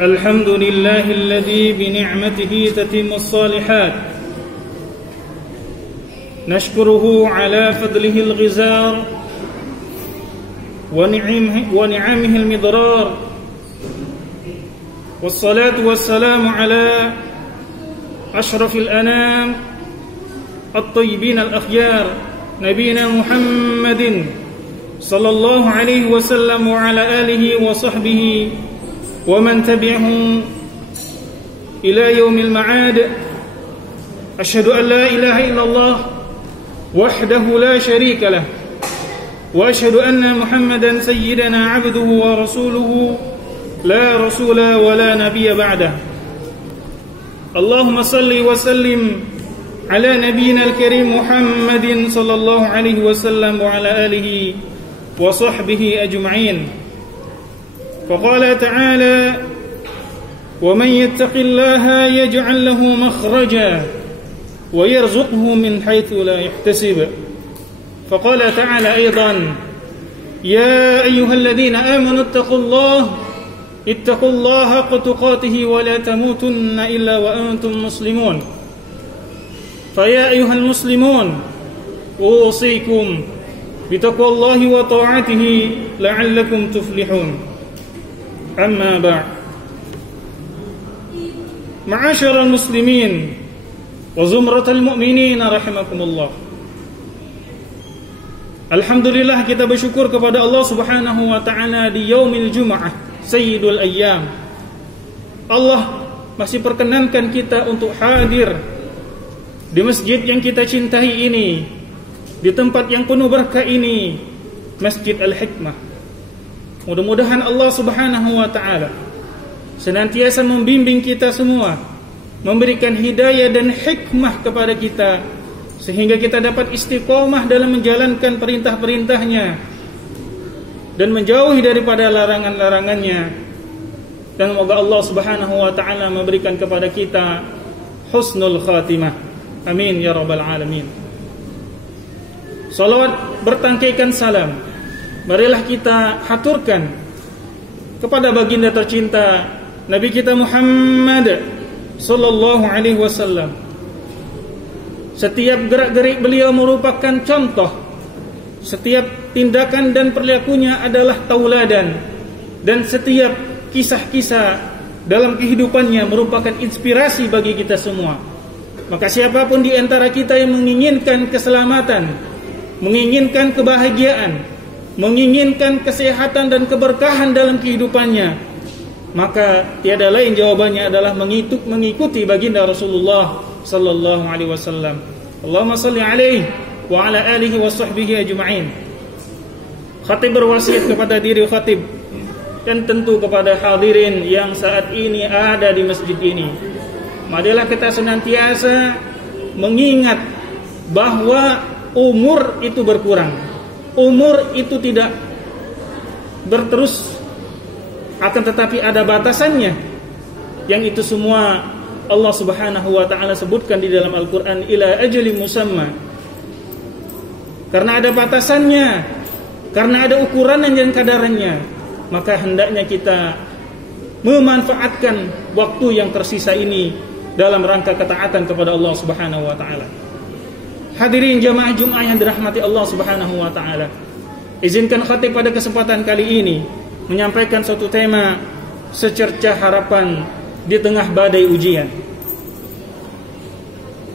الحمد لله الذي بنعمته تتم الصالحات نشكره على فضله الغزار ونعمه المضرار والصلاة والسلام على أشرف الأنام الطيبين الأخيار نبينا محمد صلى الله عليه وسلم وعلى آله وصحبه ومن تبعهم إلى يوم المعاد أشهد أن لا إله إلا الله وحده لا شريك له وأشهد أن محمدا سيدنا عبده ورسوله لا رسول ولا نبي بعده اللهم صل وسلم على نبينا الكريم محمد صلى الله عليه وسلم وعلى آله وصحبه أجمعين فقال تعالى ومن يتق الله يجعل له مخرجا ويرزقه من حيث لا يحتسب فقال تعالى أيضا يا أيها الذين آمنوا اتقوا الله حق تقاته ولا تموتن إلا وأنتم مسلمون فيا أيها المسلمون أوصيكم bitaqwallahi wa ta'atihi la'allakum tuflihun. Amma ba'd. Ma'asyiral muslimin wa zumratal mu'minin rahimakumullah. Alhamdulillah, kita bersyukur kepada Allah Subhanahu wa taala di yaumil Jum'ah, Sayyidul Ayyam. Allah masih perkenankan kita untuk hadir di masjid yang kita cintai ini, di tempat yang penuh berkah ini, Masjid Al-Hikmah. Mudah-mudahan Allah Subhanahu wa taala senantiasa membimbing kita semua, memberikan hidayah dan hikmah kepada kita, sehingga kita dapat istiqomah dalam menjalankan perintah-perintahnya dan menjauhi daripada larangan-larangannya. Dan semoga Allah Subhanahu wa taala memberikan kepada kita husnul khatimah. Amin ya rabbal alamin. Salawat bertangkaikan salam marilah kita haturkan kepada baginda tercinta Nabi kita Muhammad sallallahu alaihi wasallam. Setiap gerak-gerik beliau merupakan contoh. Setiap tindakan dan perilakunya adalah tauladan, dan setiap kisah-kisah dalam kehidupannya merupakan inspirasi bagi kita semua. Maka siapapun di antara kita yang menginginkan keselamatan, menginginkan kebahagiaan, menginginkan kesehatan dan keberkahan dalam kehidupannya, maka tiada lain jawabannya adalah mengikuti baginda Rasulullah sallallahu alaihi wasallam. Allahumma salli alaihi wa ala alihi wa sahbihi ajma'in. Khatib berwasiat kepada diri khatib dan tentu kepada hadirin yang saat ini ada di masjid ini. Marilah kita senantiasa mengingat bahwa umur itu berkurang. Umur itu tidak berterus, akan tetapi ada batasannya. Yang itu semua Allah Subhanahu wa taala sebutkan di dalam Al-Qur'an, ila ajali musamma. Karena ada batasannya, karena ada ukuran dan kadarannya, maka hendaknya kita memanfaatkan waktu yang tersisa ini dalam rangka ketaatan kepada Allah Subhanahu wa taala. Hadirin jamaah Jumat yang dirahmati Allah Subhanahu wa taala. Izinkan khatib pada kesempatan kali ini menyampaikan suatu tema secercah harapan di tengah badai ujian.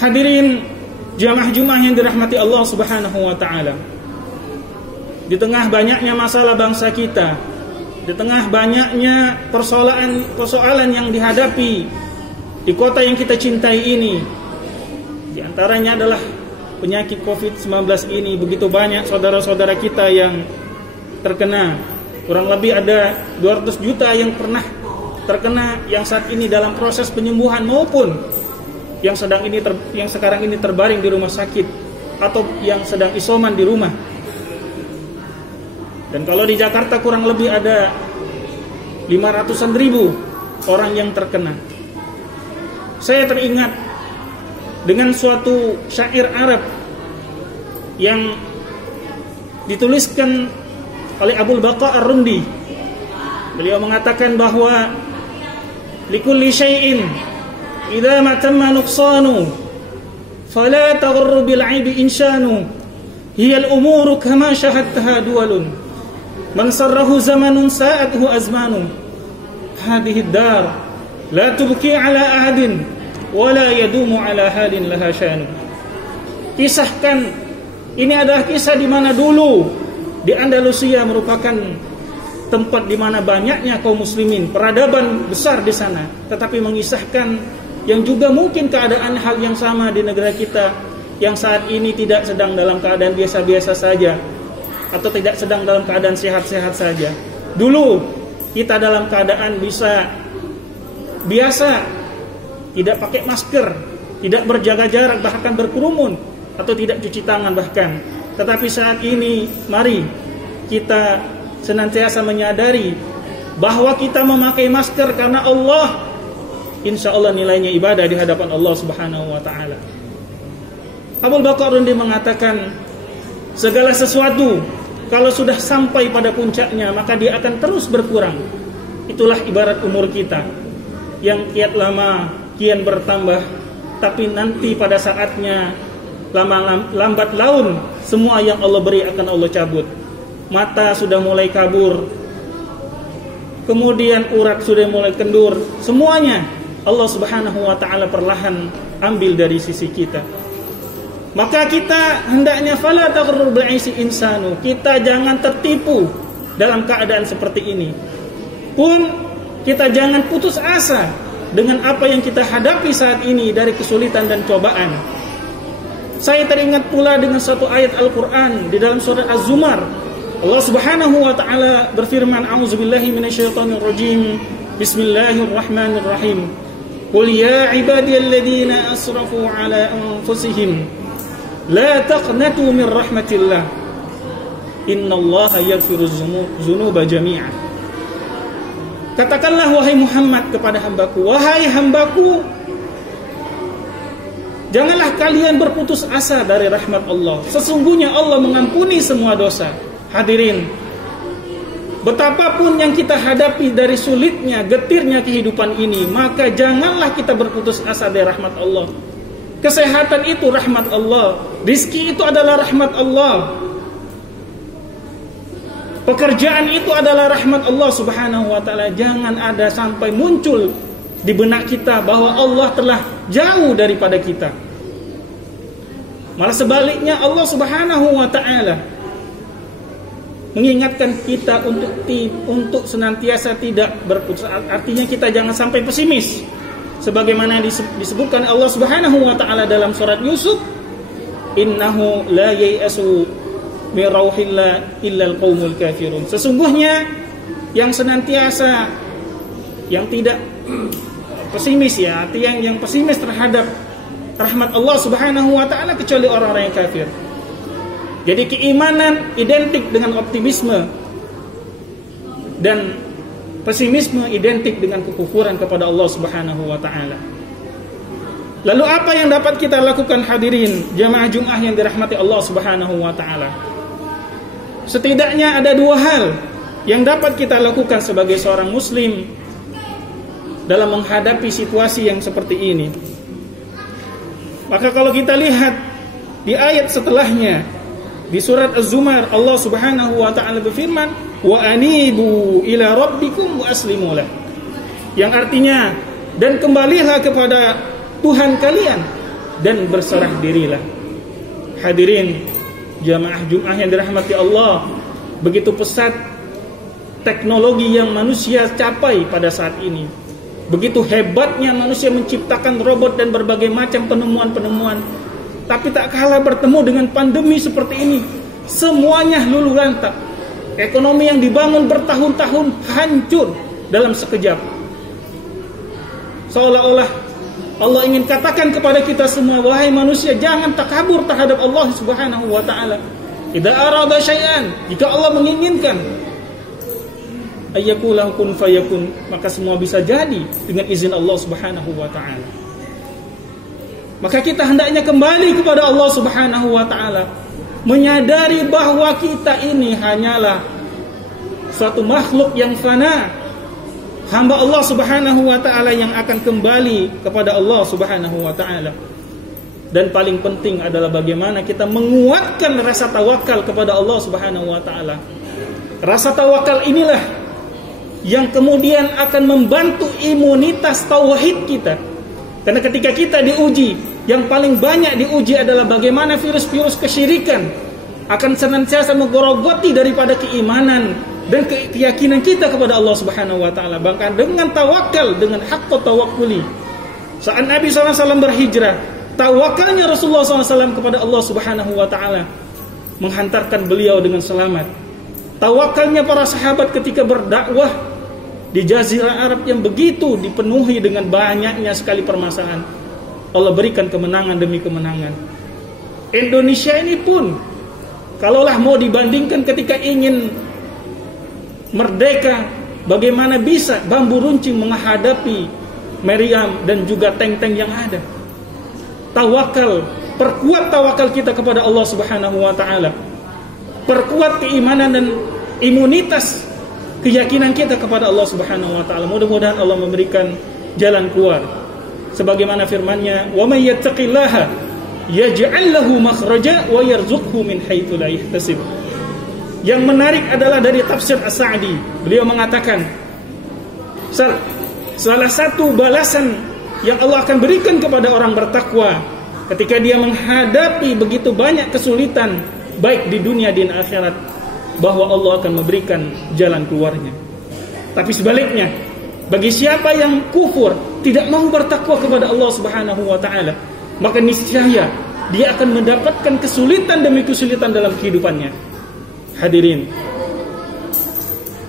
Hadirin jamaah Jumat yang dirahmati Allah Subhanahu wa taala. Di tengah banyaknya masalah bangsa kita, di tengah banyaknya persoalan yang dihadapi di kota yang kita cintai ini, di antaranya adalah penyakit COVID-19 ini. Begitu banyak saudara-saudara kita yang terkena. Kurang lebih ada 200 juta yang pernah terkena, yang saat ini dalam proses penyembuhan, maupun yang sekarang ini terbaring di rumah sakit atau yang sedang isoman di rumah. Dan kalau di Jakarta kurang lebih ada 500-an ribu orang yang terkena. Saya teringat dengan suatu syair Arab yang dituliskan oleh Abul Baqa Ar-Rundi. Beliau mengatakan bahwa likulli syai'in idza ma tamma nuqsanu fala taghurru bil 'aibi inshanu hiya al-umuru kama shahadtaha duwalun man sarrahu zamanun sa'athu azmanu hadhihi ad-dar la tubki 'ala ahadin wa la yadumu 'ala halin laha syanu. Kisahkan, ini adalah kisah di mana dulu di Andalusia merupakan tempat di mana banyaknya kaum muslimin, peradaban besar di sana, tetapi mengisahkan yang juga mungkin keadaan hal yang sama di negara kita yang saat ini tidak sedang dalam keadaan biasa-biasa saja atau tidak sedang dalam keadaan sehat-sehat saja. Dulu kita dalam keadaan biasa, tidak pakai masker, tidak berjaga jarak, bahkan berkerumun atau tidak cuci tangan bahkan. Tetapi saat ini mari kita senantiasa menyadari bahwa kita memakai masker karena Allah, insya Allah nilainya ibadah di hadapan Allah Subhanahu wa taala. Abul Baqa Ar-Rundi mengatakan, segala sesuatu kalau sudah sampai pada puncaknya maka dia akan terus berkurang. Itulah ibarat umur kita yang kian lama kian bertambah, tapi nanti pada saatnya lambat laun semua yang Allah beri akan Allah cabut. Mata sudah mulai kabur, kemudian urat sudah mulai kendur, semuanya Allah Subhanahu wa ta'ala perlahan ambil dari sisi kita. Maka kita hendaknya fala taghrur bi'isi insanu, kita jangan tertipu dalam keadaan seperti ini. Pun kita jangan putus asa dengan apa yang kita hadapi saat ini dari kesulitan dan cobaan. Saya teringat pula dengan satu ayat Al-Quran di dalam surat Az-Zumar. Allah Subhanahu wa ta'ala berfirman, a'udzubillahi minasyaitonirrajim, bismillahirrahmanirrahim, qul ya ibadiyalladzina asrafu ala anfusihim la taqnatu min rahmatillah innallaha yaghfiru dzunuba jami'a. Katakanlah wahai Muhammad kepada hambaku, wahai hambaku, janganlah kalian berputus asa dari rahmat Allah. Sesungguhnya Allah mengampuni semua dosa. Hadirin, betapapun yang kita hadapi dari sulitnya, getirnya kehidupan ini, maka janganlah kita berputus asa dari rahmat Allah. Kesehatan itu rahmat Allah, rizki itu adalah rahmat Allah, pekerjaan itu adalah rahmat Allah Subhanahu wa ta'ala. Jangan ada sampai muncul di benak kita bahwa Allah telah jauh daripada kita. Malah sebaliknya, Allah Subhanahu wa ta'ala mengingatkan kita untuk senantiasa tidak berputus. Artinya kita jangan sampai pesimis. Sebagaimana disebutkan Allah Subhanahu wa ta'ala dalam surat Yusuf, innahu la yai'asu min rauhillah illa alqaumul kafirun. Sesungguhnya yang senantiasa, yang tidak pesimis, ya, artinya yang pesimis terhadap rahmat Allah Subhanahu wa ta'ala kecuali orang-orang yang kafir. Jadi keimanan identik dengan optimisme dan pesimisme identik dengan kekufuran kepada Allah Subhanahu wa ta'ala. Lalu apa yang dapat kita lakukan, hadirin jamaah Jum'ah yang dirahmati Allah Subhanahu wa ta'ala? Setidaknya ada dua hal yang dapat kita lakukan sebagai seorang muslim dalam menghadapi situasi yang seperti ini. Maka kalau kita lihat di ayat setelahnya, di surat Az-Zumar, Allah Subhanahu wa ta'ala berfirman, wa anibu ila rabbikum wa aslimu lah, yang artinya, dan kembalilah kepada Tuhan kalian dan berserah dirilah. Hadirin jamaah Jum'ah yang dirahmati Allah, begitu pesat teknologi yang manusia capai pada saat ini, begitu hebatnya manusia menciptakan robot dan berbagai macam penemuan-penemuan, tapi tak kalah bertemu dengan pandemi seperti ini, semuanya luluh lantak. Ekonomi yang dibangun bertahun-tahun hancur dalam sekejap. Seolah-olah Allah ingin katakan kepada kita semua, wahai manusia, jangan takabur terhadap Allah Subhanahu wa ta'ala. Idza arada syai'an, jika Allah menginginkan, ayyakulahu kun fayakun, maka semua bisa jadi dengan izin Allah Subhanahu wa ta'ala. Maka kita hendaknya kembali kepada Allah Subhanahu wa ta'ala, menyadari bahwa kita ini hanyalah suatu makhluk yang fana, hamba Allah Subhanahu wa ta'ala yang akan kembali kepada Allah Subhanahu wa ta'ala. Dan paling penting adalah bagaimana kita menguatkan rasa tawakal kepada Allah Subhanahu wa ta'ala. Rasa tawakal inilah yang kemudian akan membantu imunitas tauhid kita. Karena ketika kita diuji, yang paling banyak diuji adalah bagaimana virus-virus kesyirikan akan senantiasa menggorogoti daripada keimanan dan keyakinan kita kepada Allah Subhanahu wa ta'ala. Bahkan dengan tawakal, dengan haqqut tawakkuli. Saat Nabi SAW berhijrah, tawakalnya Rasulullah SAW kepada Allah Subhanahu wa ta'ala menghantarkan beliau dengan selamat. Tawakalnya para sahabat ketika berdakwah di Jazirah Arab yang begitu dipenuhi dengan banyaknya sekali permasalahan, Allah berikan kemenangan demi kemenangan. Indonesia ini pun, kalaulah mau dibandingkan ketika ingin merdeka, bagaimana bisa bambu runcing menghadapi meriam dan juga tank-tank yang ada. Tawakal, perkuat tawakal kita kepada Allah Subhanahu wa ta'ala, perkuat keimanan dan imunitas keyakinan kita kepada Allah Subhanahu wa ta'ala. Mudah-mudahan Allah memberikan jalan keluar sebagaimana firman-Nya, wa may yattaqillaha yaj'al lahu makhraja wa yarzuqhu min haitsu la yahtasib. Yang menarik adalah dari tafsir As-Sa'di. Beliau mengatakan, salah satu balasan yang Allah akan berikan kepada orang bertakwa ketika dia menghadapi begitu banyak kesulitan baik di dunia dan akhirat, bahwa Allah akan memberikan jalan keluarnya. Tapi sebaliknya, bagi siapa yang kufur, tidak mau bertakwa kepada Allah Subhanahu wa taala, maka niscaya dia akan mendapatkan kesulitan demi kesulitan dalam kehidupannya. Hadirin,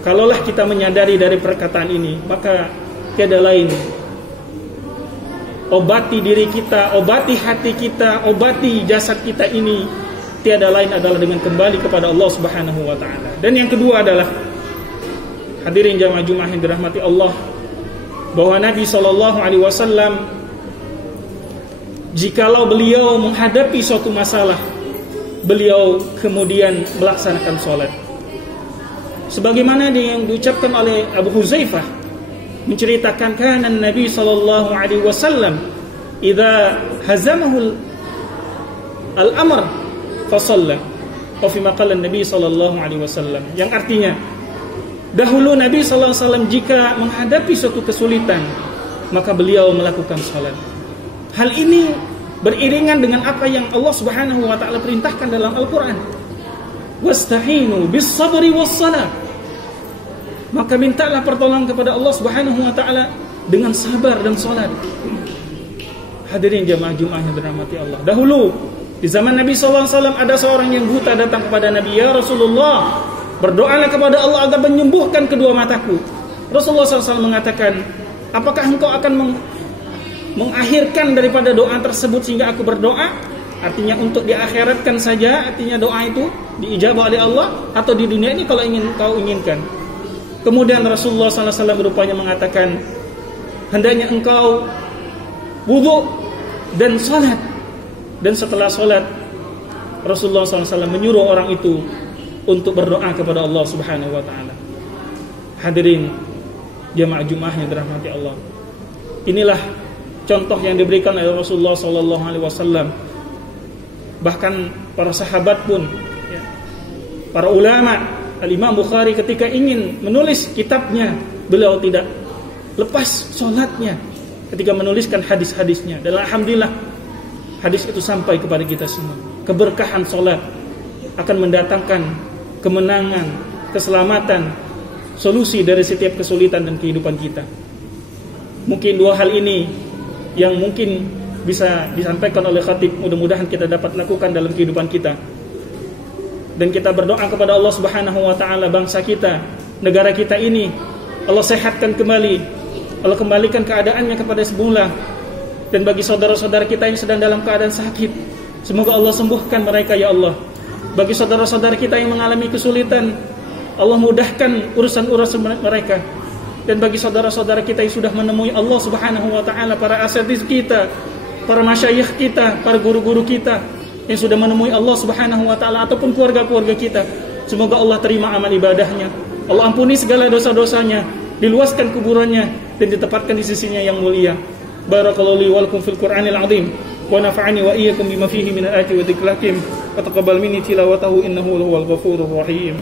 kalaulah kita menyadari dari perkataan ini, maka tiada lain obati diri kita, obati hati kita, obati jasad kita ini, tiada lain adalah dengan kembali kepada Allah Subhanahu wa taala. Dan yang kedua adalah, hadirin jamaah Jumat yang dirahmati Allah, bahwa Nabi SAW jikalau beliau menghadapi suatu masalah, beliau kemudian melaksanakan sholat. Sebagaimana yang diucapkan oleh Abu Huzaifah, menceritakan kana Nabi SAW idza hazamahu al-amr fa shalla, atau fi maqalan Nabi SAW, yang artinya dahulu Nabi SAW jika menghadapi suatu kesulitan, maka beliau melakukan salat. Hal ini beriringan dengan apa yang Allah Subhanahu wa taala perintahkan dalam Al-Qur'an. Wasta'inu bis-sabri was-salah. Maka mintalah pertolongan kepada Allah Subhanahu wa taala dengan sabar dan salat. Hadirin jamaah Jumat yang dirahmati Allah. Dahulu di zaman Nabi SAW ada seorang yang buta datang kepada Nabi, "Ya Rasulullah, berdoalah kepada Allah agar menyembuhkan kedua mataku." Rasulullah SAW mengatakan, "Apakah engkau akan mengakhirkan daripada doa tersebut sehingga aku berdoa?" Artinya untuk diakhiratkan saja, artinya doa itu diijabah oleh Allah, atau di dunia ini kalau kau inginkan. Kemudian Rasulullah SAW rupanya mengatakan, hendaknya engkau wudu dan salat. Dan setelah salat, Rasulullah SAW menyuruh orang itu untuk berdoa kepada Allah Subhanahu wa taala. Hadirin jamaah Jumat yang dirahmati Allah, inilah contoh yang diberikan oleh Rasulullah SAW. Bahkan para sahabat pun, para ulama, Al-Imam Bukhari ketika ingin menulis kitabnya, beliau tidak lepas sholatnya ketika menuliskan hadis-hadisnya. Dan alhamdulillah hadis itu sampai kepada kita semua. Keberkahan sholat akan mendatangkan kemenangan, keselamatan, solusi dari setiap kesulitan dan kehidupan kita. Mungkin dua hal ini yang mungkin bisa disampaikan oleh khatib, mudah-mudahan kita dapat lakukan dalam kehidupan kita. Dan kita berdoa kepada Allah Subhanahu wa taala, bangsa kita, negara kita ini Allah sehatkan kembali, Allah kembalikan keadaannya kepada semula. Dan bagi saudara-saudara kita yang sedang dalam keadaan sakit, semoga Allah sembuhkan mereka ya Allah. Bagi saudara-saudara kita yang mengalami kesulitan, Allah mudahkan urusan-urusan mereka. Dan bagi saudara-saudara kita yang sudah menemui Allah Subhanahu wa taala, para asatidz kita, para masyayikh kita, para guru-guru kita yang sudah menemui Allah Subhanahu wa taala, ataupun keluarga-keluarga kita, semoga Allah terima amal ibadahnya, Allah ampuni segala dosa-dosanya, diluaskan kuburannya dan ditempatkan di sisinya yang mulia. Barakallahu li wa lakum fil Qur'anil azim wa nafa'ani wa iyyakum bima fihi min al-ayati wa dzikril hakim wa taqabbal minni tilawatahu innahu huwal ghafurur rahim.